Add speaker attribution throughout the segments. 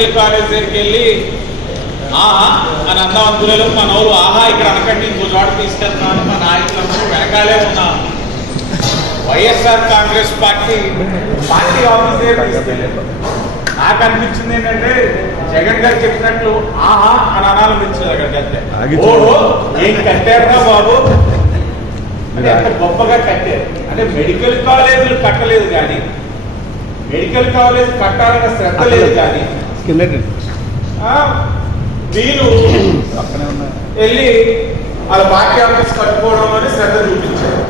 Speaker 1: Medical college
Speaker 2: దగ్గరికి వెళ్ళి ఆహా అని అన్న అందులో మన ఊరు ఆహా ఇక్కడ అనకండి ఇంకో చోట తీసుకెళ్తున్నాను మా నాయకులందరూ వెనకాలే ఉన్నాను YSR Congress party party office దగ్గర నాకు అనిపించింది ఏంటంటే జగన్ గారు చెప్పినట్లు ఆహా అని అనాలనిపించింది అక్కడికి ఓహో ఏం కట్టారా బాబు? ఎంత గొప్పగా కట్టారు. అంటే మెడికల్ కాలేజీలు కట్టలేదు కానీ మెడికల్ కాలేజ్ కట్టాలన్న శ్రద్ధ లేదు కానీ
Speaker 3: కింద
Speaker 2: ఆ, వెళ్ళి వాళ్ళ పార్టీ ఆఫీస్ కట్టుకోవడం అని శ్రద్ధ చూపించారు.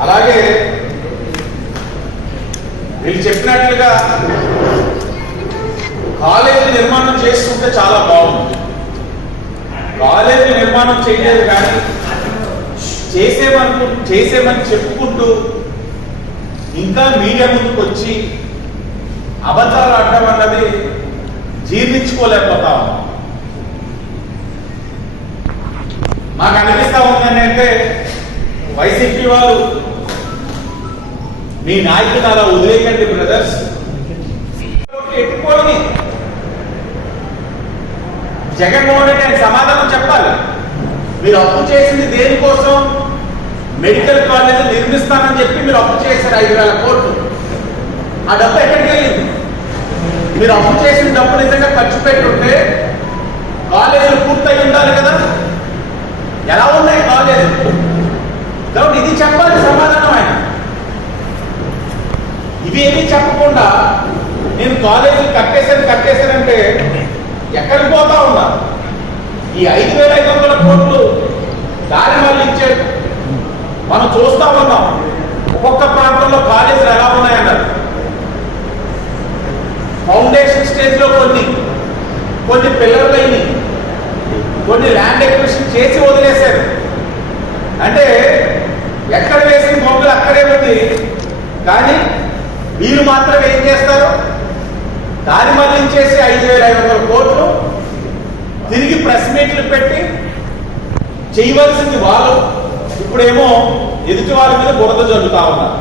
Speaker 2: అలాగే వీళ్ళు చెప్పినట్లుగా కాలేజీ నిర్మాణం చేసుకుంటే చాలా బాగుంది. కాలేజీ నిర్మాణం చేయలేదు కానీ చేసేమను చేసేమని చెప్పుకుంటూ ఇంకా మీడియా ముందుకు వచ్చి అబద్ధాలు ఆడటం అన్నది జీర్ణించుకోలేకపోతా మాకు అనిపిస్తా ఉందని అంటే వైసీపీ వారు మీ నాయకులు అలా వదిలేయండి బ్రదర్స్ ఎట్టుకోని జగన్మోహన్ రెడ్డి ఆయన సమాధానం చెప్పాలి. మీరు అప్పు చేసింది దేనికోసం? మెడికల్ కాలేజ్ నిర్మిస్తానని చెప్పి మీరు అప్పు చేశారు ఐదు వేల కోట్లు. ఆ డబ్బు ఎక్కడికి వెళ్ళింది? మీరు అప్పు చేసిన డబ్బు నిజంగా ఖర్చు పెట్టుంటే కాలేజీలు పూర్తయి ఉండాలి కదా? ఎలా ఉన్నాయి కాలేజీలు? కాబట్టి ఇది చెప్పాలి సమాధానం ఆయన. ఇవేమీ చెప్పకుండా నేను కాలేజీలు కట్టేశాను కట్టేశానంటే ఎక్కడికి పోతా ఉన్నా? ఈ ఐదు వేల ఐదు వందల కోట్లు దారి మళ్ళీ ఇచ్చారు మనం చూస్తా ఉన్నాం. ఒక్కొక్క ప్రాంతంలో కాలేజీలు ఎలా ఉన్నాయన్నారు ఫౌండేషన్ స్టేజ్లో కొన్ని కొన్ని పిల్లర్లు అయినాయి కొన్ని ల్యాండ్ ఎక్విషన్ చేసి వదిలేశారు. అంటే ఎక్కడ వేసిన బొమ్మలు అక్కడే ఉంది కానీ వీళ్ళు మాత్రం ఏం చేస్తారు? దారి మళ్ళించేసి ఐదు వేల ఐదు వందల కోట్లు తిరిగి ప్రెస్ మీట్లు పెట్టి చేయవలసింది వాళ్ళు. ఇప్పుడేమో ఎదుటి వాళ్ళ మీద బురద జరుగుతూ ఉన్నారు.